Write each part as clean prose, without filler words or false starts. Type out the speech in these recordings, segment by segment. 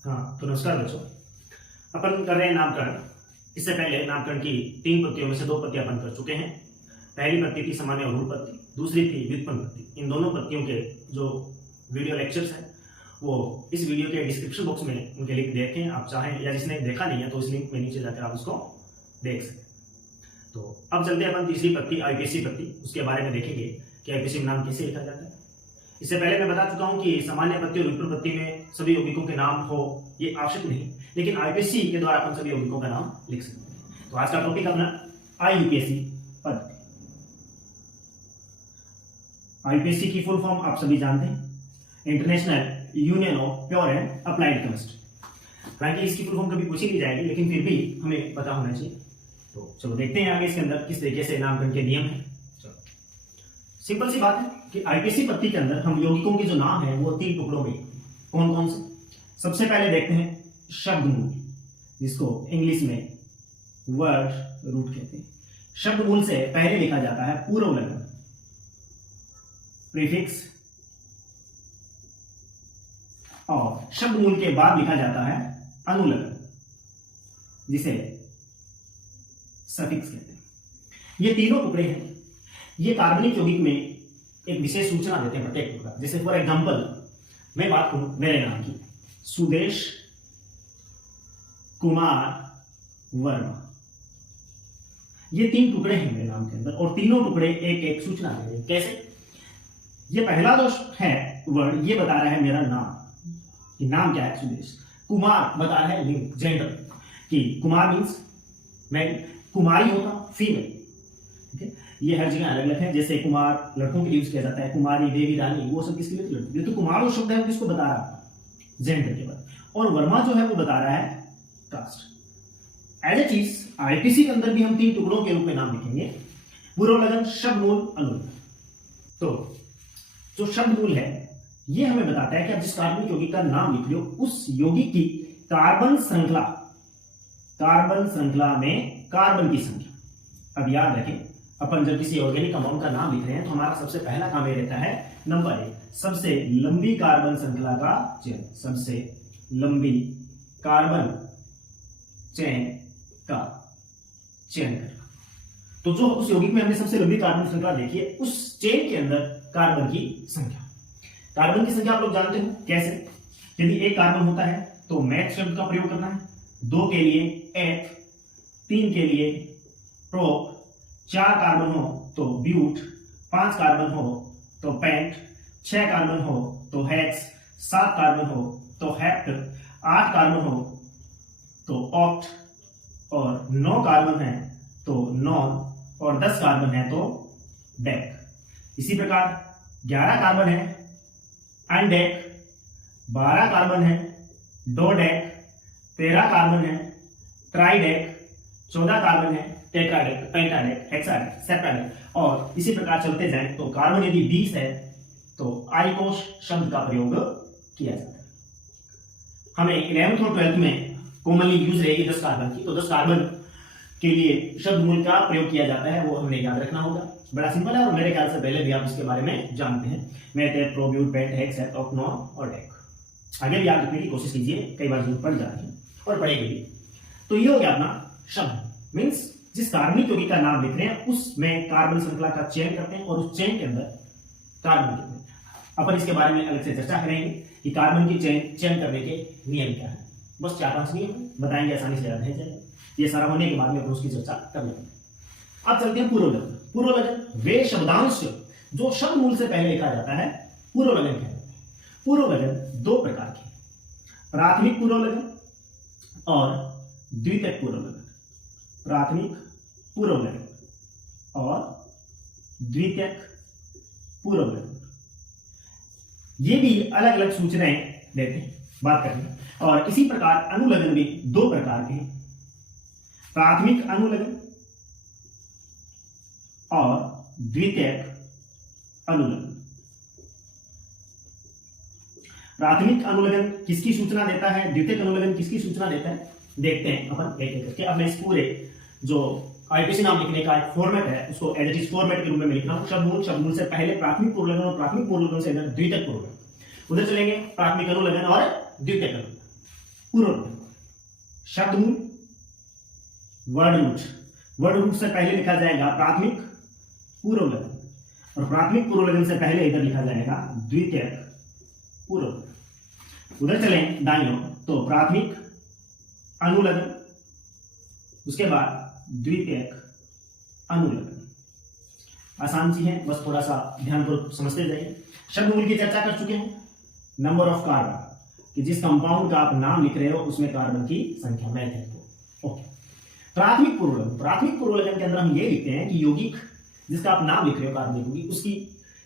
हाँ तो नमस्कार बच्चों। अपन कर रहे हैं नामकरण। इससे पहले नामकरण की 3 पत्तियों में से 2 पत्तियां अपन कर चुके हैं। पहली पत्ती थी सामान्य और रूढ़ पत्ती, दूसरी थी व्युत्पन्न पत्ती। इन दोनों पत्तियों के जो वीडियो लेक्चर्स हैं वो इस वीडियो के डिस्क्रिप्शन बॉक्स में उनके लिंक देखें आप चाहें, या जिसने देखा नहीं है तो इस लिंक में नीचे जाकर आप उसको देख सकते हैं। तो अब चलते हैं अपन तीसरी पत्ती आईपीसी पत्ती, उसके बारे में देखेंगे कि आईपीसी में नाम कैसे लिखा जाता है। इससे पहले मैं बता चुका हूं कि सामान्य पत्ती और व्युत्पन्न पत्ती में सभी यौगिकों के नाम हो ये आवश्यक नहीं, लेकिन आईपीसी के द्वारा अपन सभी यौगिकों का नाम लिख सकते हैं। तो आज का टॉपिक अपना आईयूपीएसी पत्ती। आईयूपीएसी की फुल फॉर्म आप सभी जानते हैं, international union of pure and applied chemistry. हालांकि इसकी फुल फॉर्म कभी पूछी नहीं जाएगी, लेकिन फिर भी हमें पता होना चाहिए। तो चलो देखते हैं आगे इसके अंदर किस तरीके से नामकरण के नियम है। सिंपल सी बात है कि आईपीसी पत्ती के अंदर हम यौगिकों के जो नाम है वो 3 टुकड़ों में कौन कौन से। सबसे पहले देखते हैं शब्दमूल, जिसको इंग्लिश में वर्ड रूट कहते हैं। शब्दमूल से पहले लिखा जाता है पूर्व लगन, प्रीफिक्स, और शब्दमूल के बाद लिखा जाता है अनुलगन, जिसे सफिक्स कहते हैं। ये तीनों टुकड़े हैं, ये कार्बनिक यौगिक में एक विशेष सूचना देते हैं प्रत्येक टुकड़ा। जैसे फॉर एग्जांपल मैं बात करूं मेरे नाम की, सुदेश कुमार वर्मा, ये 3 टुकड़े हैं मेरे नाम के अंदर, और तीनों टुकड़े एक एक सूचना दे रहे हैं। कैसे? ये पहला जो है वर्ड, ये बता रहा है मेरा नाम कि नाम क्या है सुदेश। कुमार बता रहा है लिंग, जेंडर, कि कुमार मीन्स मैं कुमारी होता फीमेल। ठीक है, ये हर जगह अलग अलग है। जैसे कुमार लड़कों के लिए यूज किया जाता है, कुमारी, देवी, रानी, वो सब किसके लिए? लड़कों के लिए। तो कुमार जो शब्द है वो किसको बता रहा है? जेंडर के बाद। और वर्मा जो है वो बता रहा है कास्ट। एज ए चीज आईपीसी के अंदर भी हम 3 टुकड़ों के रूप में नाम लिखेंगे, पूर्व लगन, शब्दमूल, अनुलगन। तो जो शब्दमूल है ये हमें बताता है कि आप जिस कार्बनिक यौगिक का नाम लिख रहे हो उस यौगिक की कार्बन श्रृंखला में कार्बन की संख्या। अब याद रखें, अपन जब किसी ऑर्गेनिक कंपाउंड का नाम लिख रहे हैं तो हमारा सबसे पहला काम ये रहता है नंबर 1, सबसे लंबी कार्बन श्रृंखला का चयन। सबसे लंबी कार्बन चेन का चयन करना। तो जो उस यौगिक में हमने सबसे लंबी कार्बन श्रृंखला देखी है, उस चेन के अंदर कार्बन की संख्या। कार्बन की संख्या आप लोग जानते हो कैसे? यदि एक कार्बन होता है तो मैथ शब्द का प्रयोग करना है, 2 के लिए एथ, 3 के लिए प्रोप, 4 कार्बन हो तो ब्यूट, 5 कार्बन हो तो पेंट, 6 कार्बन हो तो हेक्स, 7 कार्बन हो तो हेप्ट, 8 कार्बन हो तो ऑक्ट, और 9 कार्बन है तो नॉन, और 10 कार्बन है तो डेक। इसी प्रकार 11 कार्बन है अनडेक, 12 कार्बन है डोडेक, 13 कार्बन है ट्राइडेक, 14 कार्बन है टेट्राडेक, पेंटाडेक, हेक्साडेक, सेप्टाडेक, और इसी प्रकार चलते जाएं तो कार्बन यदि 20 है तो आइकोश शब्द का प्रयोग किया जाता है। हमें 11th और 12th में कॉमनली यूज रहेगी 10 कार्बन की, तो 10 कार्बन के लिए शब्दमूल का प्रयोग किया जाता है, वो हमें याद रखना होगा। बड़ा सिंपल है और मेरे ख्याल से पहले भी आप इसके बारे में जानते हैं। Meth, prop but, pent, hex, sept, oct, non और डेक। आगे भी याद रखने की कोशिश कीजिए, कई बार जरूरत पड़ जाती है और पढ़ेगी भी। तो ये हो गया अपना शब्द, मीन्स जिस कार्बनिक यौगिक का नाम लिख रहे हैं उसमें कार्बन श्रृंखला का चयन करते हैं और उस चयन के अंदर कार्बन कितने। अपन इसके बारे में अलग से चर्चा करेंगे कि कार्बन की चयन करने के नियम क्या है। बस 4-5 नियम बताएंगे, आसानी से याद है जाएगा। ये सारा होने के बाद में उसकी चर्चा कर लेंगे। अब चलते हैं पूर्व लगन। पूर्व लगन वे शब्दांश जो शब्दमूल से पहले लिखा जाता है पूर्व लगन कहलाते हैं। पूर्व लगन 2 प्रकार के, प्राथमिक पूर्व लगन और द्वितीयक पूर्व लगन। प्राथमिक पूर्व लगन और द्वितीयक पूर्व लगन, ये भी अलग अलग सूचनाएं देते हैं, बात करेंगे। और इसी प्रकार अनुलगन भी 2 प्रकार के हैं, प्राथमिक अनुलगन और द्वितीयक अनुलगन। प्राथमिक अनुलगन किसकी सूचना देता है, द्वितीयक अनुलगन किसकी सूचना देता है, देखते हैं अपन एक एक करके। अब मैं इस पूरे जो आईपीसी नाम लिखने का एक फॉर्मेट है उसको एज इट इज फॉर्मेट के रूप में लिख रहा हूं। शब्दमूल से पहले प्राथमिक पूर्वलगन और प्राथमिक पूर्वलगन से द्वितीयक पूर्वलगन। उधर चलेंगे प्राथमिक अनुलगन और द्वितीयक अनुलगन। पूर्व शब्दमूल, वर्ड रूट। वर्ड रूट से पहले लिखा जाएगा प्राथमिक पूर्व लगन, और प्राथमिक पूर्व लगन से पहले इधर लिखा जाएगा द्वितीयक पूर्व। उधर चलें दाईं ओर तो प्राथमिक अनुलग्न, उसके बाद द्वितीयक अनुलग्न। आसान सी है, बस थोड़ा सा ध्यानपूर्वक समझते जाइए। शब्दमूल की चर्चा कर चुके हैं। नंबर ऑफ कार्बन, कि जिस कंपाउंड का आप नाम लिख रहे हो उसमें कार्बन की संख्या मैथड को। ओके। प्राथमिक पूर्वलग्न, प्राथमिक पूर्वलग्न के अंदर हम ये लिखते हैं कि यौगिक जिसका आप नाम लिख रहे हो कार्बनिक यौगिक, उसकी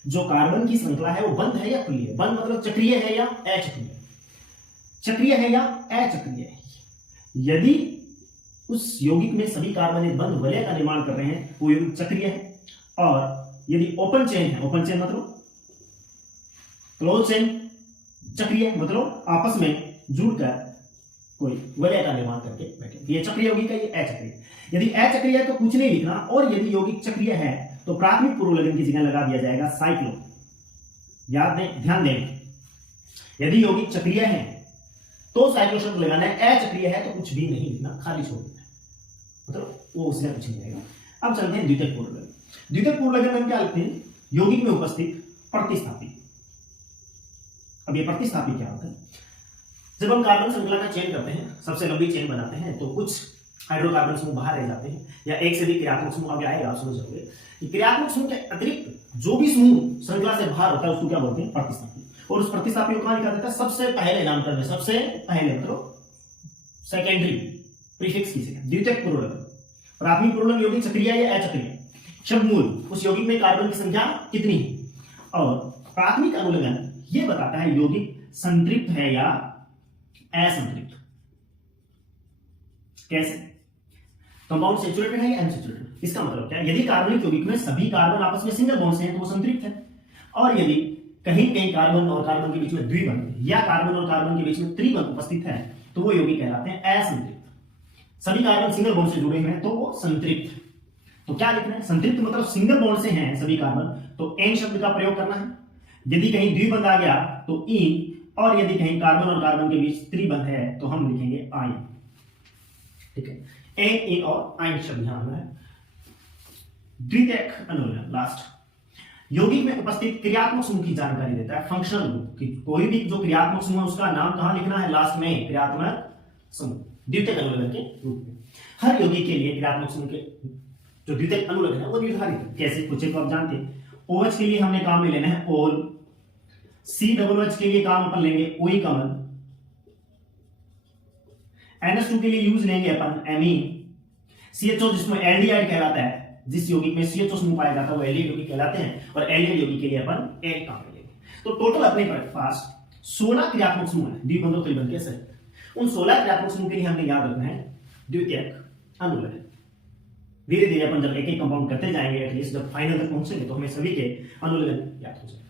जो कार्बन की श्रृंखला है वो बंद है या खुली है। बंद मतलब चक्रीय है या अचक्रीय, चक्रीय है या अचक्रीय है। यदि उस यौगिक में सभी कार्बन एक बंद वलय का निर्माण कर रहे हैं वो यौगिक चक्रीय है, और यदि ओपन चेन है, ओपन चेन मतलब क्लोज चेन, चक्रीय मतलब आपस में जुड़कर कोई वलय का निर्माण करके बैठे, ये चक्रीय यौगिक है, ये अचक्रीय। यदि अचक्रीय है तो कुछ नहीं लिखना, और यदि यौगिक चक्रीय है तो प्राथमिक पूर्वलग्न की जगह लगा दिया जाएगा साइक्लो। याद दें, ध्यान दें, यदि यौगिक चक्रीय है तो साइक्लो शब्द लगाना है, अचक्रीय है तो कुछ भी नहीं लिखना, खाली छोड़ देना है, मतलब वो उसमें कुछ नहीं आएगा। अब चलते हैं द्वितीयक पूर्वलग्न। द्वितीयक पूर्वलग्न में क्या लिखते हैं? यौगिक में उपस्थित प्रतिस्थापी। अब ये प्रतिस्थापी क्या होता है? जब हम कार्बन श्रृंखला का चयन करते हैं, सबसे लंबी चेन बनाते हैं, तो कुछ हाइड्रोकार्बन समूह बाहर रह जाते हैं, या एक से भी क्रियात्मक समूह आगे आएगा, आप समझ जाओगे कि क्रियात्मक समूह के अतिरिक्त जो भी समूह श्रृंखला से बाहर होता है उसको क्या बोलते हैं? प्रतिस्थापी। और उस प्रतिस्थापी को कहां लिखा जाता है? सबसे पहले नामकरण में, सबसे पहले मतलब सेकेंडरी प्रीफिक्स की जगह। द्वितीयक पूर्वलग्न, प्राथमिक पूर्वलग्न यौगिक चक्रीय या अचक्रीय, शब्दमूल उस यौगिक में कार्बन की संख्या कितनी है, और प्राथमिक अनुलग्न ये बताता है यौगिक संतृप्त है या असंतृप्त। कैसे? कंपाउंड सैचुरेटेड है या अनसैचुरेटेड। इसका मतलब क्या है? यदि कार्बनिक यौगिक में सभी कार्बन आपस में सिंगल बॉन्ड से हैं तो वो संतृप्त है, और यदि कहीं कहीं कार्बन और कार्बन के बीच में द्विबंध या कार्बन और कार्बन के बीच में त्रिबंध उपस्थित है तो वो यौगिक कहलाते हैं असंतृप्त। सभी कार्बन सिंगल बॉन्ड से जुड़े हुए हैं तो वो संतृप्त। तो क्या लिखना है? संतृप्त मतलब सिंगल बॉन्ड से हैं सभी कार्बन, तो एन शब्द का प्रयोग करना है। यदि कहीं द्विबंध आ गया तो इन, और यदि कहीं कार्बन और कार्बन के बीच त्रिबंध है तो हम लिखेंगे आइन। ठीक है, एन, इन और आइन शब्द ध्यान में है। द्वितीयक अनुलग्न लास्ट, यौगिक में उपस्थित क्रियात्मक समूह की जानकारी देता है। फंक्शनल ग्रुप की कोई भी जो क्रियात्मक समूह है उसका नाम कहां लिखना है? लास्ट में, क्रियात्मक समूह। द्वितीयक अनुलग्न के रूप में हर यौगिक के लिए क्रियात्मक समूह के जो द्वितीयक अनुलग्न है वो निर्धारित है। कैसे? कुछ तो आप जानते हैं। OH के लिए हमने काम में लेना है ओल, COOH के लिए काम अपन लेंगे ओई कमल, NH2 के लिए यूज लेंगे अपन एमीन, CHO जिसमें एल्डिहाइड कहलाता है, जिस यौगिक में CHO समूह पाया जाता है वो एल्डिहाइड यौगिक कहलाते हैं, और एल्डिहाइड यौगिक के लिए अपन एक काम में लेंगे। तो टोटल अपने पास 16 क्रियात्मक समूह है द्विबंध और त्रिबंध के सहित। उन 16 क्रियात्मक समूह के लिए हमने याद रखना है द्वितीयक अनुलग्न। धीरे धीरे अपन जब एक एक कंपाउंड करते जाएंगे, एटलीस्ट जब फाइनल तक पहुंचेंगे तो हमें सभी के अनुलग्न याद हो जाएंगे।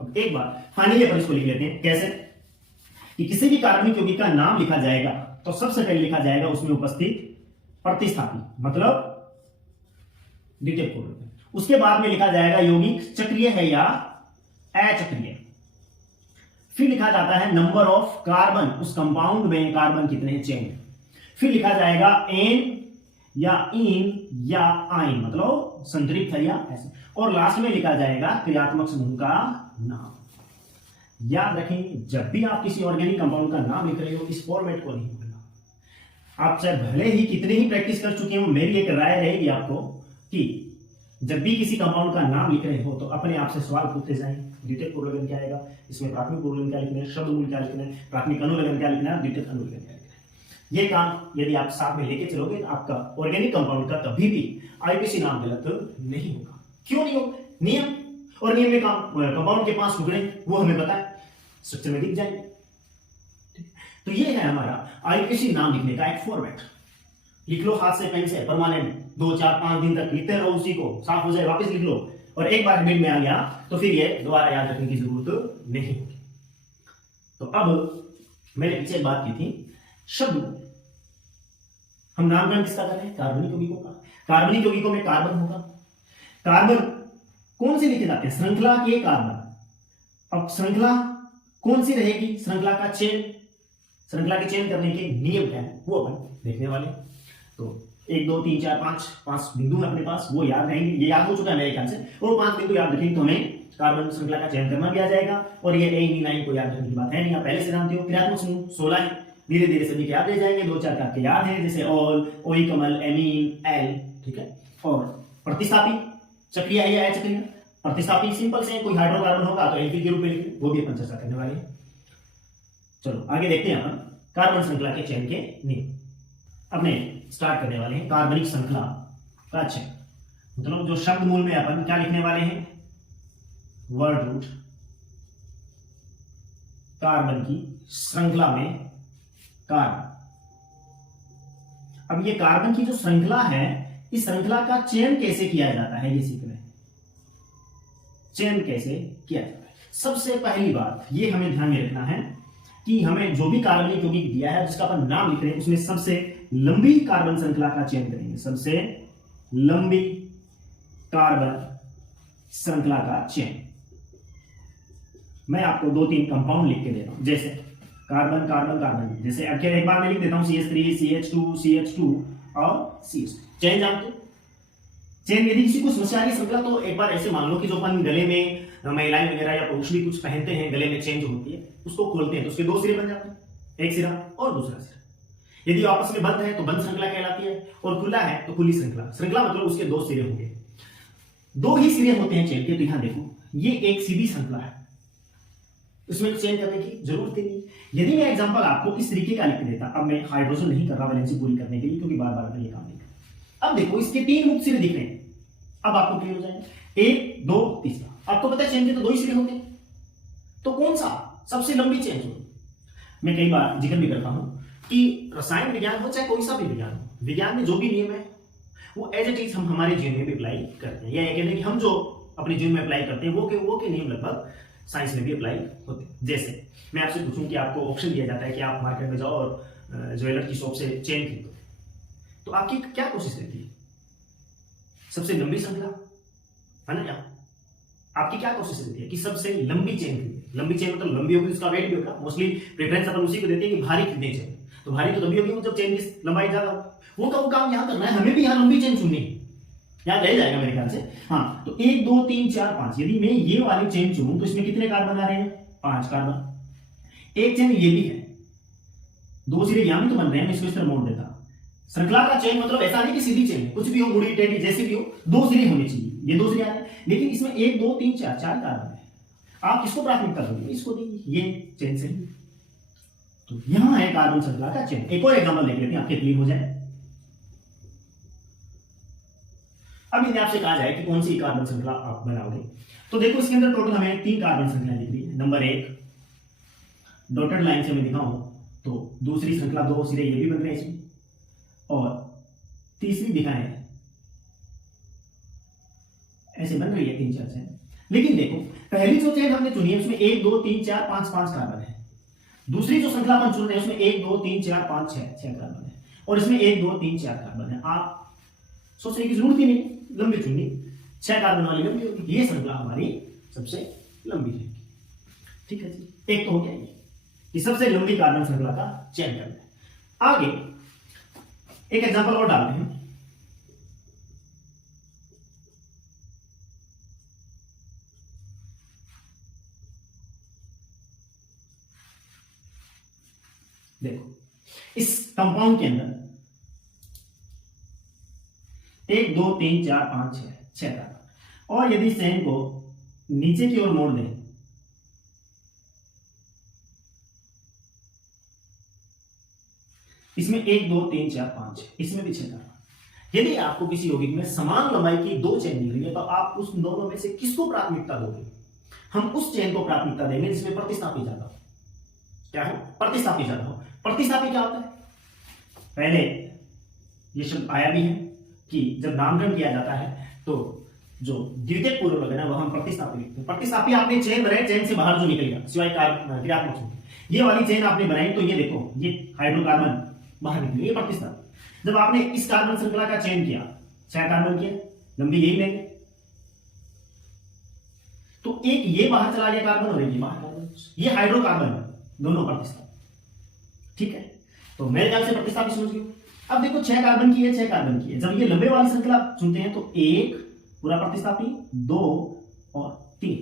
अब एक बार फाइनली अपन इसको लिख लेते हैं। कैसे? कि किसी भी कार्बनिक यौगिक का नाम लिखा जाएगा तो सबसे पहले लिखा जाएगा उसमें उपस्थित प्रतिस्थापी, मतलब द्वितीयक पूर्वलग्न। उसके बाद में लिखा जाएगा यौगिक चक्रीय है या अचक्रीय। फिर लिखा जाता है नंबर ऑफ कार्बन, उस कंपाउंड में कार्बन कितने चेन। फिर लिखा जाएगा एन या इन या आइन, मतलब संतृप्त है या ऐसे। और लास्ट में लिखा जाएगा क्रियात्मक समूह का नाम। याद रखें, जब भी आप किसी ऑर्गेनिक कंपाउंड का नाम लिख रहे हो इस फॉर्मेट को नहीं भूलना। आप चाहे भले ही कितने ही प्रैक्टिस कर चुके हो, मेरी एक राय रहेगी आपको कि जब भी किसी कंपाउंड का नाम लिख रहे हो तो अपने आप से सवाल पूछते जाएं, द्वितीयक पूर्वलग्न क्या आएगा, इसमें प्राथमिक पूर्वलग्न क्या लिखना है, शब्दमूल क्या लिखना है, प्राथमिक अनुलग्न क्या लिखना है, द्वितीयक अनुलग्न क्या लिखना है। ये काम यदि आप साथ में लेके चलोगे तो आपका ऑर्गेनिक कंपाउंड का कभी भी आईपीसी नाम गलत नहीं होगा। क्यों नहीं होगा? नियम, और नियम में कंपाउंड के 5 टुकड़े वो हमें पता है, स्ट्रक्चर में दिख जाएंगे। तो ये है हमारा आईपीसी नाम लिखने का एक फॉर्मेट। लिख लो हाथ से, पेन से, परमानेंट 2, 4, 5 दिन तक लिखते रहो, उसी को साफ हो जाए वापस लिख लो, और एक बार हेड में आ गया तो फिर ये दोबारा याद रखने की जरूरत नहीं होगी। तो अब मैंने पीछे बात की थी शब्द, हम नामकरण किसका कर रहे हैं? कार्बनिक यौगिकों का। कार्बनिक यौगिकों में कार्बन होगा। कार्बन कौन से लिखे जाते हैं? श्रृंखला के कार्बन। अब श्रृंखला कौन सी रहेगी? श्रृंखला का चेन श्रृंखला के चयन करने के नियम क्या है वो अपन देखने वाले हैं। तो 1 2 3 4 5 बिंदु है अपने पास, वो याद रहेंगे, ये याद हो चुका है मेरे ख्याल से, और 5 बिंदु याद रखेंगे तो हमें कार्बन श्रृंखला का चयन करना भी आ जाएगा। और ये A को याद रखने की बात है नहीं, आप पहले से जानते हो। क्रियात्मक समूह 16 है, धीरे धीरे सभी के याद रह जाएंगे, 2-4 आपके याद है, जैसे ऑल, ओई कमल, एमीन, एल, ठीक है। और प्रतिस्थापी चक्रीय है या अचक्रीय, प्रतिस्थापी सिंपल से कोई हाइड्रोकार्बन होगा तो एल्किल के रूप में लिखें, वो भी अपन चर्चा करने वाले हैं। चलो आगे देखते हैं अपन कार्बन श्रृंखला के चयन के नियम। अपने स्टार्ट करने वाले हैं कार्बनिक श्रृंखला का चयन, मतलब जो शब्द मूल में अपन क्या लिखने वाले हैं, वर्ड रूट कार्बन की श्रृंखला में कार्बन। अब ये कार्बन की जो श्रृंखला है, इस श्रृंखला का चयन कैसे किया जाता है ये सीख रहे हैं। चयन कैसे किया जाता है, सबसे पहली बात ये हमें ध्यान में रखना है कि हमें जो भी कार्बनिक यौगिक दिया है जिसका अपन नाम लिख रहे हैं, उसमें सबसे लंबी कार्बन श्रृंखला का चयन करेंगे, सबसे लंबी कार्बन श्रृंखला का चयन। मैं आपको 2-3 कंपाउंड लिख के दे रहा हूं, जैसे कार्बन कार्बन कार्बन, जैसे अकेले एक बार मैं लिख देता हूं CH3 CH2 CH2 और CH। चयन जानते, चयन यदि किसी को समस्या आ रही श्रृंखला तो एक बार ऐसे मान लो कि जो अपन गले में महिलाएं वगैरह या पुरुष भी कुछ पहनते हैं, गले में चेन जो होती है उसको खोलते हैं तो उसके 2 सिरे बन जाते हैं, एक सिरा और दूसरा सिरा। यदि आपस में बंद है तो बंद श्रृंखला कहलाती है, और खुला है तो खुली श्रृंखला। श्रृंखला मतलब उसके 2 सिरे होंगे, 2 ही सिरे होते हैं चेन के। तो यहां देखो ये एक सीधी श्रृंखला है, इसमें चेन करने की जरूरत ही नहीं। यदि मैं एग्जांपल आपको इस तरीके का लिख देता, अब मैं हाइड्रोजन नहीं कर रहा वैलेंसी पूरी करने के लिए क्योंकि बार बार ये काम नहीं करता। अब देखो इसके 3 मुक्त सिरे दिख रहे हैं, अब आपको क्लियर हो जाएगा, 1 2 तीसरा। आपको पता है चेन के तो 2 ही सिरे होते हैं, तो कौन सा सबसे लंबी चेन हो। मैं कई बार जिक्र भी करता हूं कि रसायन विज्ञान हो चाहे कोई सा भी विज्ञान हो, विज्ञान में जो भी नियम है वो एज इट इज हम हमारे जीवन में भी अप्लाई करते हैं, या कहते हैं कि हम जो अपने जीवन में अप्लाई करते हैं वो के नियम लगभग साइंस में भी अप्लाई होते हैं। जैसे मैं आपसे पूछूं कि आपको ऑप्शन दिया जाता है कि आप मार्केट में जाओ और ज्वेलर की शॉप से चेन खरीदो, तो आपकी क्या कोशिश रहती है, सबसे लंबी श्रृंखला है ना, क्या आपकी क्या कोशिश रहती है कि सबसे लंबी चेन खरीदे। लंबी चेन मतलब लंबी होगी, उसका वेट भी होगा, मोस्टली प्रेफरेंस अपन उसी को देते हैं कि भारी खरीदनी चाहिए। तो भारी तो तभी होगी जब चेन की लंबाई ज्यादा हो। वो काम यहाँ करना है, हमें भी यहाँ लंबी चेन चुननी है, याद रह जाएगा मेरे ख्याल से। हाँ, तो 1 2 3 4 5, यदि मैं ये वाली चेन चुनूं तो इसमें कितने कार्बन आ रहे हैं, 5 कार्बन। एक चेन ये भी है, 2 सिरे यहां भी तो बन रहे हैं, मैं इसको इस तरह मोड़ देता। श्रृंखला का चेन मतलब ऐसा नहीं कि सीधी चेन, कुछ भी हो, मुड़ी टेढ़ी जैसी भी हो, 2 सिरे होने चाहिए, ये 2 सिरे आ रहे हैं, लेकिन इसमें 1 2 3 4 कार्बन है। आप किसको प्राथमिकता दोगे, इसको देंगे, ये चेन से। तो यहां है कार्बन श्रृंखला का चेन। एक और एग्जांपल देख लेते हैं, आपके क्लियर हो जाए। अब यदि आपसे कहा जाए कि कौन सी कार्बन श्रृंखला आप बनाओगे, तो देखो इसके अंदर टोटल हमें 3 कार्बन श्रृंखला दिख रही है। नंबर 1 डॉटेड लाइन से मैं दिखाऊं तो दूसरी श्रृंखला 2 सिरे ये भी बन रहे हैं इसमें, और तीसरी दिखाएं ऐसे बन रही है 3 4 चेन। लेकिन देखो पहली जो चेन हमने चुनी है उसमें 1 2 3 4 5 कार्बन है, दूसरी जो श्रृंखला अपन चुन रहे हैं उसमें 1 2 3 4 5 6 कार्बन है, और इसमें 1 2 3 4 कार्बन है। आप सोचने की जरूरत ही नहीं, लंबी चुननी, 6 कार्बन वाली लंबी होगी, ये श्रृंखला हमारी सबसे लंबी रहेगी। ठीक है जी, एक तो हो गया ये कि सबसे लंबी कार्बन श्रृंखला का चयन करना है। आगे एक एग्जांपल और डालते हैं। देखो इस कंपाउंड के अंदर 1 2 3 4 5 6 कार्बन, और यदि चेन को नीचे की ओर मोड़ दें इसमें 1 2 3 4 5 इसमें भी 6 कार्बन। यदि आपको किसी यौगिक में समान लंबाई की 2 चेन मिल रही है तो आप उस दोनों में से किसको प्राथमिकता दोगे। हम उस चेन को प्राथमिकता देंगे जिसमें प्रतिस्थापी ज्यादा हो। क्या है, प्रतिस्थापी ज्यादा हो। प्रतिस्थापी क्या होता है, पहले ये शब्द आया भी है कि जब नामकरण किया जाता है तो जो द्वितीयक पूर्वक है ना वह हम प्रतिस्थापी लिखते हैं। प्रतिस्थापी आपने चेन बनाई, चेन से बाहर जो निकलेगा सिवाय क्रियात्मक समूह, ये वाली चेन आपने बनाई तो ये देखो ये हाइड्रोकार्बन बाहर निकले, ये प्रतिस्थापी। जब आपने इस कार्बन श्रृंखला का चयन किया, 6 कार्बन किया, लंबी यही लेंगे, तो एक ये बाहर चला गया कार्बन और एक ये बाहर कार्बन, ये हाइड्रोकार्बन, दोनों प्रतिस्थापी। ठीक है, तो मेरे ख्याल से प्रतिस्थापी समझ गए। अब देखो 6 कार्बन की है, 6 कार्बन की है। जब ये लंबे वाली श्रृंखला चुनते हैं तो 1 पूरा प्रतिस्थापी, 2 और 3।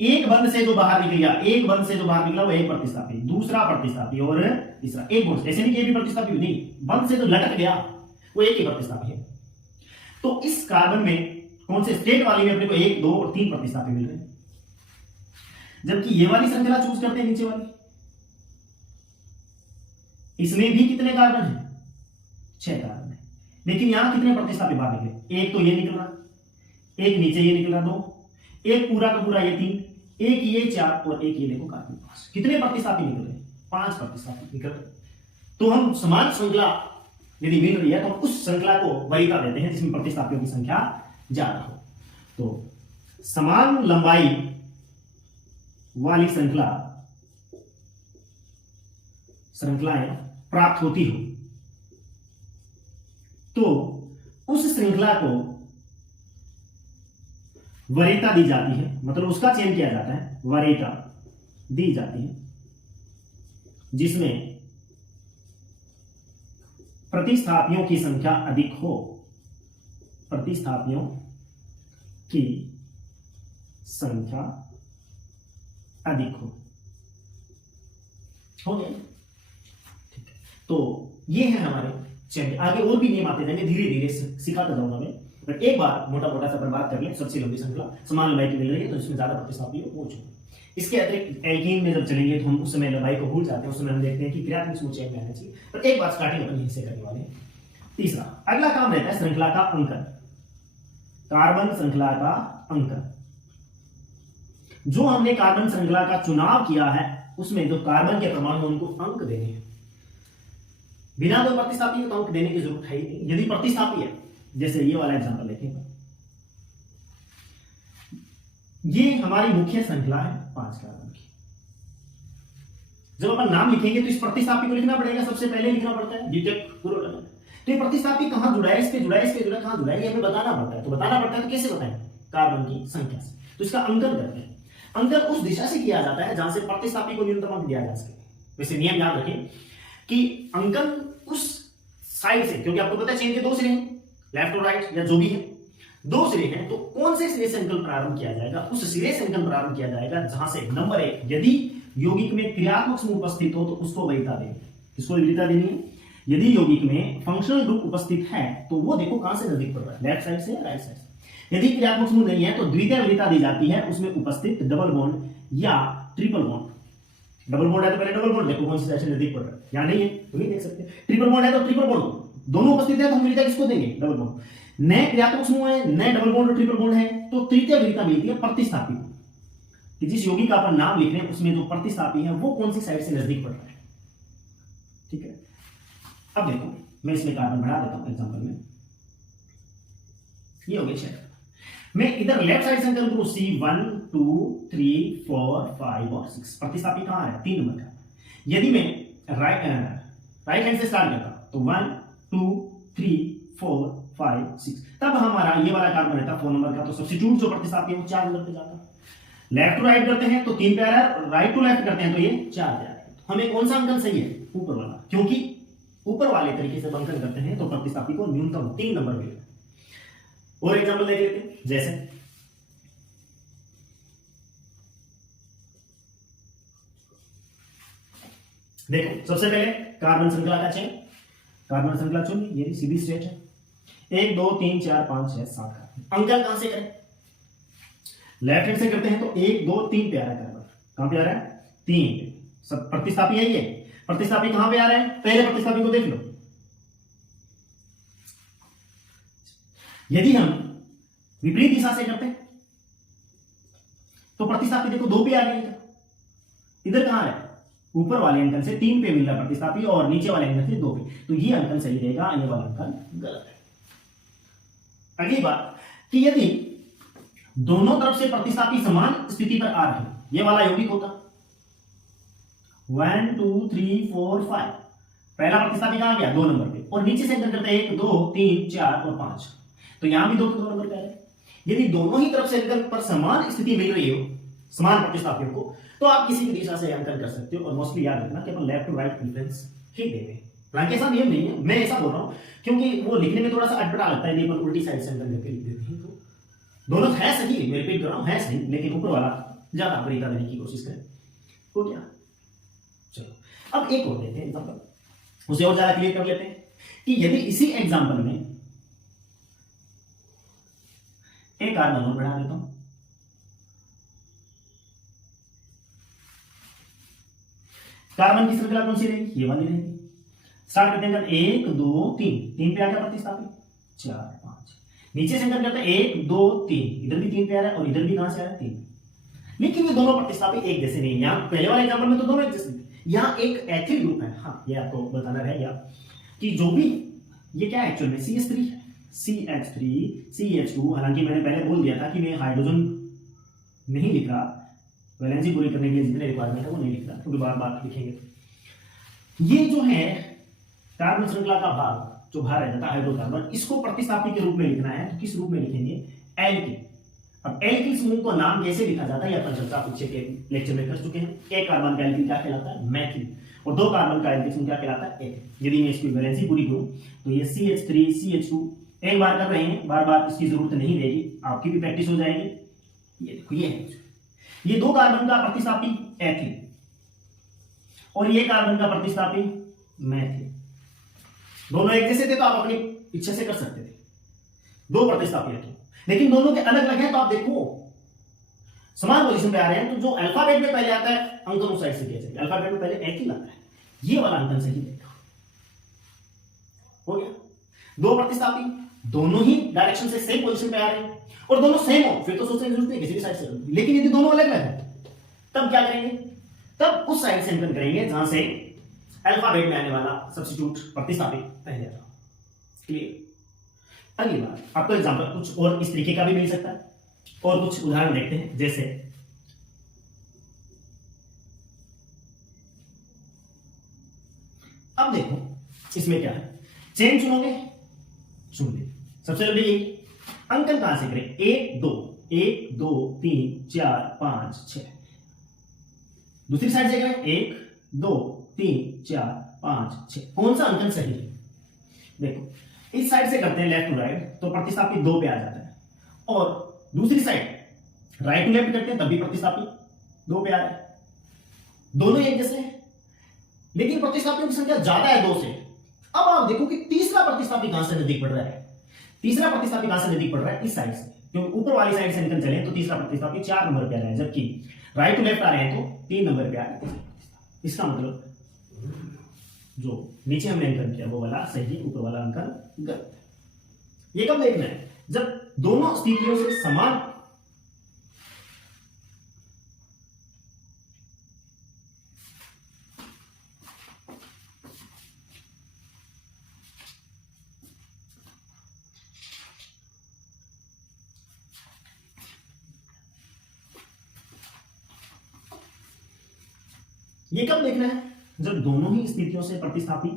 एक बंद से जो बाहर निकल गया, एक बंद से जो बाहर निकला वो एक प्रतिस्थापी, दूसरा प्रतिस्थापी और तीसरा एक बंद। ऐसे नहीं कि ये भी प्रतिस्थापी नहीं, बंद से जो लटक गया वो एक ही प्रतिस्थापी है। तो इस कार्बन में कौन से स्टेट वाली में अपने को 1, 2 और 3 प्रतिस्थापी मिल रहे हैं। जबकि ये वाली श्रृंखला चूज करते हैं नीचे वाली, इसमें भी कितने कार्बन है? 6 कार्बन है। लेकिन यहां कितने प्रतिस्थापी बाहर निकले? एक तो ये निकल रहा, एक नीचे ये निकल रहा 2, एक पूरा का पूरा ये 3, एक ये 4 और एक ये देखो कार्बन 5। कितने प्रतिस्थापी निकल रहे? 5 प्रतिस्थापी निकल रहे। तो हम समान श्रृंखला यदि मिल रही है तो हम उस श्रृंखला को वरीयता देते हैं जिसमें प्रतिस्थापियों की संख्या ज्यादा हो। तो समान लंबाई वाली श्रृंखलाएं प्राप्त होती हो तो उस श्रृंखला को वरीयता दी जाती है, मतलब उसका चयन किया जाता है, वरीयता दी जाती है जिसमें प्रतिस्थापियों की संख्या अधिक हो। प्रतिस्थापियों की संख्या अधिक हो गया। ठीक है, तो ये है हमारे। चलिए आगे और भी नियम आते जाएंगे, धीरे धीरे सिखाता जाऊंगा मैं। बट एक बार मोटा मोटा सा बात कर ले। सबसे लंबी श्रृंखला समान लंबाई की मिल रही है तो इसमें ज्यादा प्रतिस्थापी हो वो छोड़। इसके अतिरिक्त एल्कीन में जब चलेंगे तो हम उस समय लंबाई को भूल जाते हैं, उस समय हम देखते हैं कि क्रियात्मक समूह चयन में आना चाहिए। पर एक बात स्टार्टिंग अपन यहीं से करने वाले हैं। तीसरा अगला काम रहता है श्रृंखला का अंकन, कार्बन श्रृंखला का अंकन। जो हमने कार्बन श्रृंखला का चुनाव किया है उसमें जो कार्बन के परमाणु उनको अंक देने हैं। बिना दो प्रतिस्थापी को अंक देने की जरूरत है ही नहीं। यदि प्रतिस्थापी है, जैसे ये वाला एग्जांपल देखें, ये हमारी मुख्य श्रृंखला है 5 कार्बन की। जब अपन नाम लिखेंगे तो इस प्रतिस्थापी को लिखना पड़ेगा, सबसे पहले लिखना पड़ता है द्वितीयक पूर्व। तो ये प्रतिस्थापी कहां जुड़ा है, इस पे जुड़ा है, इस पे जुड़ा है, कहां जुड़ा है, ये हमें बताना पड़ता है। तो बताना पड़ता है तो कैसे बताएं? कार्बन की संख्या से। तो इसका अंकन करते हैं। अंकन उस दिशा से किया जाता है जहां से प्रतिस्थापी को न्यूनतम अंक दिया जा सके। वैसे नियम याद रखें कि अंकन उस साइड से, क्योंकि आपको पता है चेन के 2 सिरे हैं, लेफ्ट और राइट या जो भी है 2 सिरे हैं, तो कौन से सिरे से अंकन प्रारंभ किया जाएगा? उस सिरे से अंकन प्रारंभ किया जाएगा जहां से नंबर 1 यदि यौगिक में क्रियात्मक समूह उपस्थित हो तो उसको वरीयता देंगे। किसको वरीयता देनी है? यदि यौगिक में फंक्शनल ग्रुप उपस्थित है तो वो देखो कहां से नजदीक पड़ रहा है, लेफ्ट साइड से या राइट साइड से। यदि क्रियात्मक समूह नहीं है तो द्वितीय वरीयता दी जाती है उसमें उपस्थित डबल बॉन्ड या ट्रिपल बॉन्ड। डबल बॉन्ड है तो पहले डबल बॉन्ड देखो कौन सी साइड से नजदीक पड़ रहा है, या नहीं है तो नहीं देख सकते। ट्रिपल बॉन्ड है तो ट्रिपल बॉन्ड दोनों उपस्थित है तो हम वरीयता किसको देंगे? Double bond. नए क्रियात्मक समूह है, नए डबल बॉन्ड और ट्रिपल बॉन्ड है तो तृतीय वरीयता मिलती है प्रतिस्थापी को, कि जिस यौगिक का अपन नाम लिख रहे हैं उसमें जो प्रतिस्थापी है वो कौन सी साइड से नजदीक पड़ रहा है। ठीक है, अब देखो मैं इसमें कार्बन बढ़ा देता हूं एग्जांपल में। ये हो गया 6। मैं इधर लेफ्ट साइड से अंकन करूं C1 2 3 4 5 और 6। प्रतिस्थापी कहां है? 3 नंबर का। यदि मैं राइट हैंड से स्टार्ट करता तो 1 2 3 4 5 6, तब हमारा ये वाला कार्बन रहता 4 नंबर का। तो सब्स्टिट्यूट जो प्रतिस्थापी है वो 4 नंबर पे जाता। लेफ्ट टू राइट करते हैं तो 3 पे आ रहा है, राइट टू लेफ्ट करते हैं तो ये 4 पे आ रहा है। हमें कौन सा अंकन सही है? ऊपर वाला, क्योंकि ऊपर वाले तरीके से अंकन करते हैं तो प्रतिस्थापी को न्यूनतम 3 नंबर मिलेगा। और एग्जांपल देख लेते हैं, जैसे देखो सबसे पहले कार्बन श्रृंखला का चयन। कार्बन श्रृंखला चुन, ये सीधी स्ट्रेट है। 1 2 3 4 5 6 7 कार्बन। अंकन कहां से करें? लेफ्ट हैंड से करते हैं तो 1 2 3 पे आ रहा है कार्बन। कहां पे आ रहा है? 3 पे। सब प्रतिस्थापी है ये। प्रतिस्थापी कहां पे आ रहा है? पहले प्रतिस्थापी को देख लो। यदि हम विपरीत दिशा से करते हैं तो प्रतिस्थापी देखो 2 पे आ गई। इधर कहां है? ऊपर वाले अंकन से 3 पे मिल रहा प्रतिस्थापी और नीचे वाले अंकन से 2 पे। तो ये अंकन सही रहेगा, ये वाला अंकन गलत है। अगली बात कि यदि दोनों तरफ से प्रतिस्थापी समान स्थिति पर आ रहे, ये वाला यौगिक होता 1 2 3 4 5, पहला प्रतिस्थापी कहां गया? 2 नंबर पे। और नीचे से अंकन करते हैं 1 2 3 4 और 5, तो यहां भी 2 नंबर पे आ रहा है। यदि दोनों ही तरफ से अंकन पर समान स्थिति मिल रही हो, समान प्रतिस्थापियों को, तो आप किसी भी दिशा से अंकन कर सकते हो। और मोस्टली याद रखना कि अपन लेफ्ट टू राइट प्रेफरेंस ही देंगे। हालांकि ऐसा नियम नहीं है, मैं ऐसा बोल रहा हूं क्योंकि वो लिखने में थोड़ा सा अटपटा लगता है, अपन उल्टी साइड से अंकन करके लिख देते हैं। तो दोनों है सही, मैं रिपीट कर रहा हूं, है सही, लेकिन ऊपर वाला ज्यादा वरीयता देने की कोशिश करें। हो गया। चलो अब एक और देते हैं एग्जांपल, उसे और ज्यादा क्लियर कर लेते हैं कि यदि इसी एग्जांपल में एक कार्बन और बढ़ा देता हूं, कार्बन की श्रृंखला कौन सी रहेगी? ये वाली रहेगी। स्टार्ट करते हैं 1 2 3, 3 पे आ गया प्रतिस्थापी, 4 5, नीचे से अंकन करते हैं 1 2 3, इधर भी 3 पे आ रहा है और इधर भी कहां से आ रहा है 3। लेकिन ये दोनों प्रतिस्थापी एक जैसे नहीं है। यहां पहले वाले एग्जांपल में तो दोनों एक जैसे थे, यहां एक एथिल ग्रुप है। हाँ, ये आपको बताना रहेगा कि जो भी ये क्या है एक्चुअल में CH3 है, CH3 CH2। हालांकि मैंने पहले बोल दिया था कि मैं हाइड्रोजन नहीं लिख रहा, वैलेंसी पूरी करने के लिए जितने रिक्वायरमेंट है वो नहीं लिख रहा, क्योंकि बार बार लिखेंगे। ये जो है कार्बन श्रृंखला का भाग जो बाहर रह जाता है हाइड्रोकार्बन, इसको प्रतिस्थापी के रूप में लिखना है तो किस रूप में लिखेंगे? एल्किल। अब एल्किल समूह को नाम कैसे लिखा जाता है, अपन चर्चा पीछे के लेक्चर में कर चुके हैं। एक कार्बन का एल्किल क्या कहलाता है? मैथिल। और 2 कार्बन का एल्किल समूह क्या कहलाता है? एथिल। यदि मैं इसकी वैलेंसी पूरी करूं तो ये CH3 CH2 एक बार कर रहे हैं, बार बार इसकी जरूरत नहीं रहेगी, आपकी भी प्रैक्टिस हो जाएगी। ये देखो, ये 2 कार्बन का प्रतिस्थापी एथिल और ये कार्बन का प्रतिस्थापी मैथिल। दोनों एक जैसे थे तो आप अपनी इच्छा से कर सकते थे, 2 प्रतिस्थापी एथिल, लेकिन दोनों के अलग अलग हैं। तो आप देखो समान पोजीशन पे आ रहे हैं, तो जो अल्फाबेट में पहले आता है अंकन उस साइड से किया जाएगा। अल्फाबेट में पहले एथिल आता है, ये वाला अंकन सही रहेगा। हो गया। 2 प्रतिस्थापी दोनों ही डायरेक्शन से सेम पोजीशन पे आ रहे हैं और दोनों सेम हो, फिर तो सोचने की जरूरत नहीं किसी भी साइड से। लेकिन यदि दोनों अलग अलग हैं तब क्या करेंगे? तब उस साइड से अंकन करेंगे जहां से अल्फाबेट में आने वाला सब्स्टिट्यूट प्रतिस्थापी पहले आता। क्लियर? अगली बात, आपको एग्जांपल कुछ और इस तरीके का भी मिल सकता है और कुछ उदाहरण देखते हैं। जैसे अब देखो इसमें क्या है, चेन चुनोगे, चुन ले। सबसे पहले यही अंकन कहां से करें? 1 2 1 2 3 4 5 6। दूसरी साइड से करें 1 2 3 4 5 6। कौन सा अंकन सही है? देखो इस साइड से करते हैं लेफ्ट टू राइट तो प्रतिस्थापी 2 पे आ जाता है, और दूसरी साइड राइट टू लेफ्ट करते हैं तब भी प्रतिस्थापी 2 पे आ रहा है। दोनों एक जैसे हैं, लेकिन प्रतिस्थापियों की संख्या ज्यादा है 2 से। अब आप देखो कि तीसरा प्रतिस्थापी कहां से नजदीक पड़ रहा है। तीसरा प्रतिस्थापी कहां से नजदीक पड़ रहा है? इस साइड से, क्योंकि ऊपर वाली साइड से निकल चले तो तीसरा प्रतिस्थापी 4 नंबर पे आ रहा है, जबकि राइट टू लेफ्ट आ रहे हैं तो 3 नंबर पे आ रहा है। इसका मतलब जो नीचे हमने अंकन किया वो वाला सही, ऊपर वाला अंकन गलत है। ये कब देखना है? जब दोनों स्थितियों से समान ये कब देखना है? जब दोनों ही स्थितियों से प्रतिस्थापी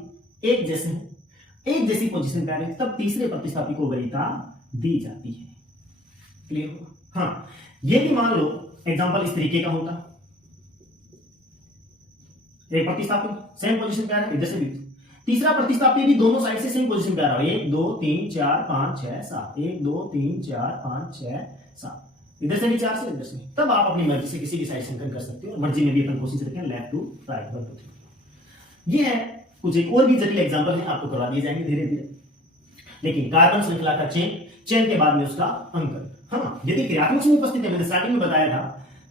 एक जैसे हैं, एक जैसी पोजीशन पे आ रहे हैं, तब तीसरे प्रतिस्थापी को वरीयता दी जाती है। क्लियर हुआ? हाँ, ये भी मान लो एग्जांपल इस तरीके का होता, एक प्रतिस्थापी सेम पोजीशन पे आ रहा है, इधर से भी तीसरा प्रतिस्थापी भी दोनों साइड से सेम पोजीशन पे आ रहा है, 1 2 3 4 5 6 7, 1 2 3 4 5 6 7, इधर से भी 4 से, इधर से। तब आप अपनी मर्जी से किसी भी साइड से अंकन कर सकते हो। मर्जी में भी अपन कोशिश रखें लेफ्ट टू राइट 1 2 3। ये है कुछ एक और भी जटिल एग्जांपल है, आपको करवा दिए जाएंगे धीरे धीरे। लेकिन कार्बन श्रृंखला का चेन के बाद में उसका अंकन। हाँ, यदि क्रियात्मक समूह उपस्थित है, मैंने स्टार्टिंग में बताया था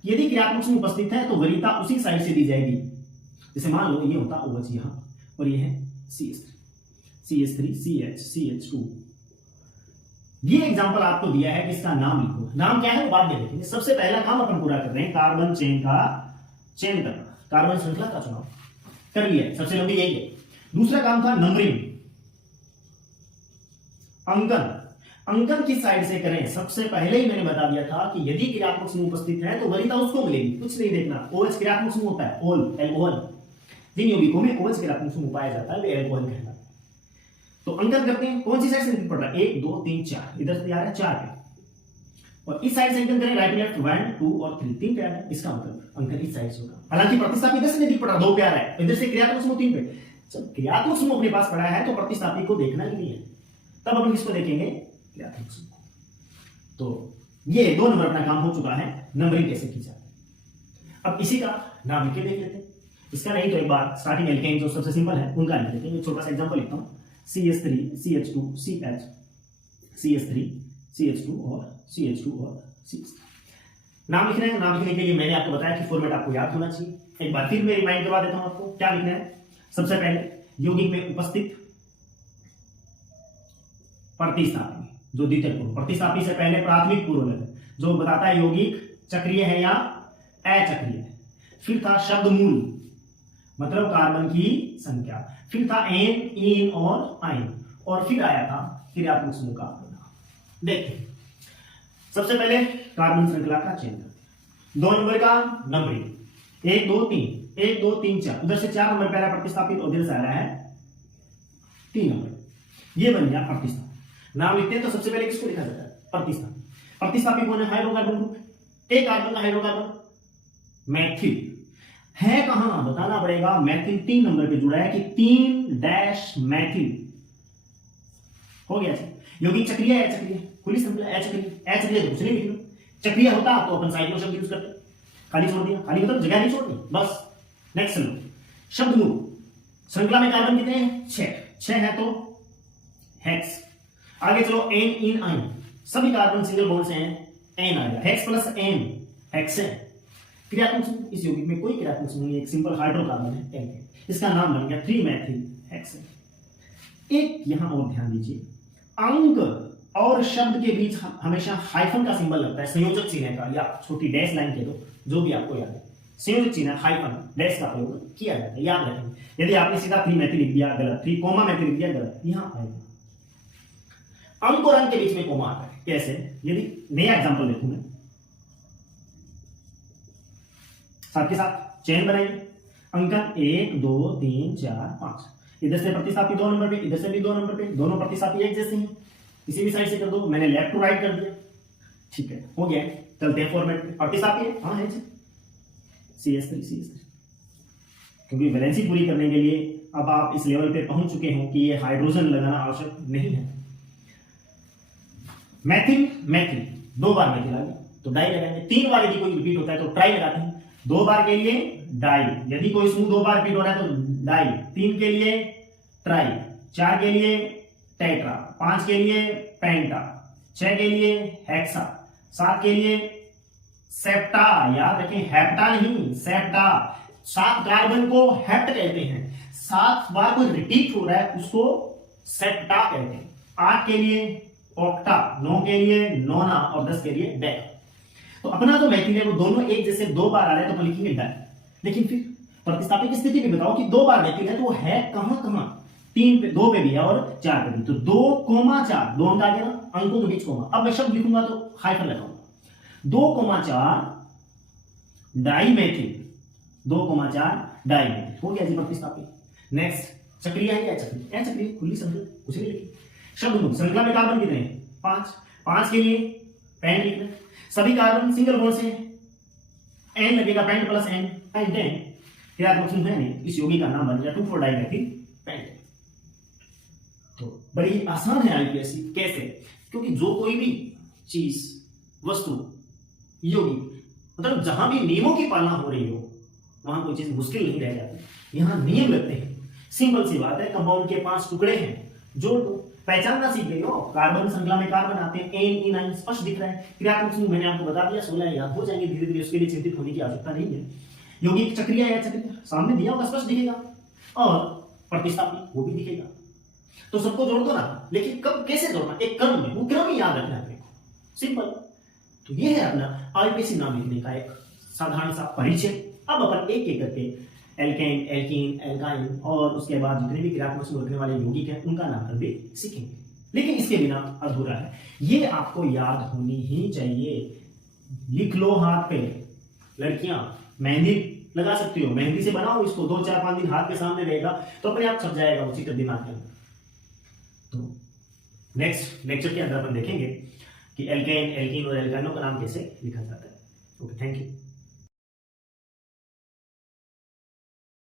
कि यदि क्रियात्मक समूह उपस्थित है तो वरीयता उसी साइड से दी जाएगी। जैसे मान लो ये होता OH यहां और ये है CH3 CH CH2। ये एग्जांपल आपको दिया है कि इसका नाम लिखो। नाम क्या है वो बाद में देखेंगे। सबसे पहला काम अपन पूरा कर रहे हैं, कार्बन चेन का चयन करना, कार्बन श्रृंखला का चुनाव कर लिया, सबसे लंबी यही है। दूसरा काम था नंबरिंग, अंकन। अंकन किस साइड से करें? सबसे पहले ही मैंने बता दिया था कि यदि क्रियात्मक समूह उपस्थित है तो वरीयता उसको मिलेगी, कुछ नहीं देखना। OH क्रियात्मक समूह होता है, ओल एल्कोहल। जिन यौगिकों में OH क्रियात्मक समूह पाया जाता है वे एल्कोहल कहलाता है। तो अंकन करते हैं, कौन सी साइड से पड़ रहा है? 1 2 3 4, इधर से आ रहा है 4 पे। और इस साइड से अंकन करें राइट लेफ्ट 1 2 और 3 तीन प्यार है, इसका मतलब अंकन इस साइड से होगा। हालांकि प्रतिस्थापी इधर से नहीं दिख पड़ा, दो प्यार है, इधर से क्रियात्मक समूह 3 पे। जब क्रियात्मक समूह अपने पास पड़ा है तो प्रतिस्थापी को देखना ही नहीं है, तब अपन किसको देखेंगे, क्रियात्मक समूह। तो ये 2 नंबर अपना काम हो चुका है, नंबरिंग कैसे की जाए। अब इसी का नाम लिख के देख लेते हैं। इसका नहीं तो एक बार स्टार्टिंग एल्केन जो सबसे सिंपल है उनका लिख लेते हैं। छोटा सा एग्जांपल लिखता हूं, CH3 CH2 CH, CH3 CH2 और CH2 और CH3 नाम लिखना है। नाम लिखने के लिए मैंने आपको बताया कि फॉर्मेट आपको याद होना चाहिए। एक बार फिर मैं रिमाइंड करवा देता हूं आपको, क्या लिखना है। सबसे पहले यौगिक में उपस्थित प्रतिस्थापी, जो द्वितीयक पूर्व, प्रतिस्थापी से पहले प्राथमिक पूर्व जो बताता है यौगिक चक्रीय है या अचक्रीय है। फिर था शब्द मूल, मतलब कार्बन की संख्या। फिर था एन, इन और आइन, और फिर आया था क्रियात्मक समूह का नाम। देखिए सबसे पहले कार्बन श्रृंखला का चयन करते हैं। 2 नंबर का नंबरिंग, 1 2 3 1 2 3 4, उधर से 4 नंबर पहला प्रतिस्थापित और इधर से आ रहा है 3 नंबर, ये बन गया प्रतिस्थापी। नाम लिखते हैं तो सबसे पहले किसको लिखा जाता है, प्रतिस्थापी। प्रतिस्थापी कौन है, हाइड्रोकार्बन ग्रुप। एक कार्बन का हाइड्रोकार्बन मैथिल है, कहां बताना पड़ेगा। मैथिल 3 नंबर पे जुड़ा है कि 3 मैथिल हो गया। यौगिक चक्रीय है अचक्रीय, खुली संख्या अचक्रीय। अचक्रीय तो कुछ नहीं लिखना, चक्रीय होता तो अपन साइक्लो शब्द यूज करते, खाली छोड़ दिया, खाली मतलब जगह नहीं छोड़नी बस। नेक्स्ट लो शब्द मूल, श्रृंखला में कार्बन कितने हैं, 6 है तो हेक्स। आगे चलो एन, इन, आइन, सभी कार्बन सिंगल बॉन्ड से हैं, एन आ गया, हेक्स प्लस एन हेक्सेन। क्रियात्मक समूह, इस यौगिक में कोई क्रियात्मक समूह नहीं, एक सिंपल हाइड्रोकार्बन है एल्केन, इसका नाम बन गया 3 मैथिल हेक्सेन। एक यहां और ध्यान दीजिए, अंक और शब्द के बीच हमेशा हाइफन का सिंबल लगता है, संयोजक चिन्ह का, या छोटी डैश लाइन कह दो, जो भी आपको याद है। संयोजक चिन्ह हाइफन डैश का प्रयोग किया जाता है, याद रखें। यदि आपने सीधा 3 मैथिल लिख दिया गलत, 3 कोमा मैथिल लिख दिया गलत, यहां आएगा। अंक और अंक के बीच में कोमा आता है, कैसे, यदि नया एग्जांपल देखूं मैं, साथ के साथ चेन बनाइए, अंकन 1 2 3 4 5, इधर से प्रतिस्थापी 2 नंबर पे, इधर से भी 2 नंबर पे, दोनों प्रतिस्थापी एक जैसे हैं, किसी भी साइड से कर दो। मैंने लेफ्ट टू राइट कर दिया, ठीक है, हो गया। चलते हैं फॉर्मेट में, प्रतिस्थापी है, हाँ है जी, CH3 क्योंकि वैलेंसी पूरी करने के लिए अब आप इस लेवल पे पहुंच चुके हो कि ये हाइड्रोजन लगाना आवश्यक नहीं है। मैथिल मैथिल 2 बार मैथिल आ गया तो डाई लगाएंगे, 3 बार यदि कोई रिपीट होता है तो ट्राई लगाते हैं, 2 बार के लिए डाई, यदि कोई समूह 2 बार रिपीट हो रहा है तो डाई, 3 के लिए ट्राई, 4 के लिए टेट्रा, 5 के लिए पेंटा, 6 के लिए हेक्सा, 7 के लिए सेप्टा, याद रखें हेप्टा नहीं सेप्टा, 7 कार्बन को हेप्ट कहते हैं, 7 बार कोई रिपीट हो रहा है उसको सेप्टा कहते हैं। 8 के लिए ऑक्टा, 9 के लिए नोना और 10 के लिए डेका। तो अपना जो मैथिल है वो दोनों एक जैसे 2 बार आ रहे हैं तो अपन लिखेंगे डाई। लेकिन फिर प्रतिस्थापी की स्थिति में बताओ कि 2 बार मैथिल है तो वो है कहां कहां, 3 पे, 2 पे भी है और 4 पे भी, तो 2,4 2 अंक आ गया ना, अंकों के बीच कोमा। अब मैं शब्द लिखूंगा तो हाइफन लगाऊंगा, 2,4 डाई मैथिल, 2,4 डाई मैथिल, हो गया जी प्रतिस्थापी। नेक्स्ट चक्रीय है या चक्रीय, अचक्रीय खुली संख्या कुछ नहीं लिखी। शब्द मूल, श्रृंखला में कार्बन कितने हैं, 5 के लिए पेंट लिखना, सभी कार्बन सिंगल बॉन्ड से, एन लगेगा, पेंट प्लस एन, पेंटेन। क्रियात्मक समूह है नहीं, इस यौगिक का नाम बन गया 2,4-डाइमेथिल पेंटेन। तो बड़ी आसान है आईपीएससी, कैसे, क्योंकि जो कोई भी चीज, वस्तु, यौगिक, मतलब जहां भी नियमों की पालना हो रही हो वहां कोई चीज मुश्किल नहीं रह जाती, यहां नियम लगते हैं। सिंपल सी बात है, कंपाउंड के 5 टुकड़े हैं, जोड़ दो, पहचानना सीख गई हो, कार्बन श्रृंखला में कार्बन आते हैं, एन, इन, आइन स्पष्ट दिख रहा है। क्रियात्मक समूह मैंने आपको बता दिया, 16 याद हो जाएंगे धीरे धीरे, उसके लिए चिंतित होने की आवश्यकता नहीं है। यौगिक चक्रीय या चक्रीय सामने दिया होगा, स्पष्ट दिखेगा, और प्रतिस्थापी वो भी दिखेगा, तो सबको जोड़ दो ना। लेकिन कब कैसे जोड़ना, एक क्रम में, वो क्रम ही याद रखना है, सिंपल। तो ये है अपना आईपीएससी नाम लिखने का एक साधारण सा परिचय। अब अपन एक एक करके एल्केन, एल्कीन, एल्काइन और उसके बाद जितने भी क्रियात्मक समूह रखने वाले यौगिक हैं उनका नामकरण भी सीखेंगे, लेकिन इसके बिना अधूरा है। ये आपको याद होनी ही चाहिए, लिख लो हाथ पे। लड़कियां मेहंदी लगा सकती हो, मेहंदी से बनाओ इसको, 2-4-5 दिन हाथ के सामने रहेगा तो अपने आप छप जाएगा उसी का दिमाग के अंदर। तो नेक्स्ट लेक्चर के अंदर अपन देखेंगे कि एल्केन, एल्कीन और एल्कानो का नाम कैसे लिखा जाता है। Okay, thank you.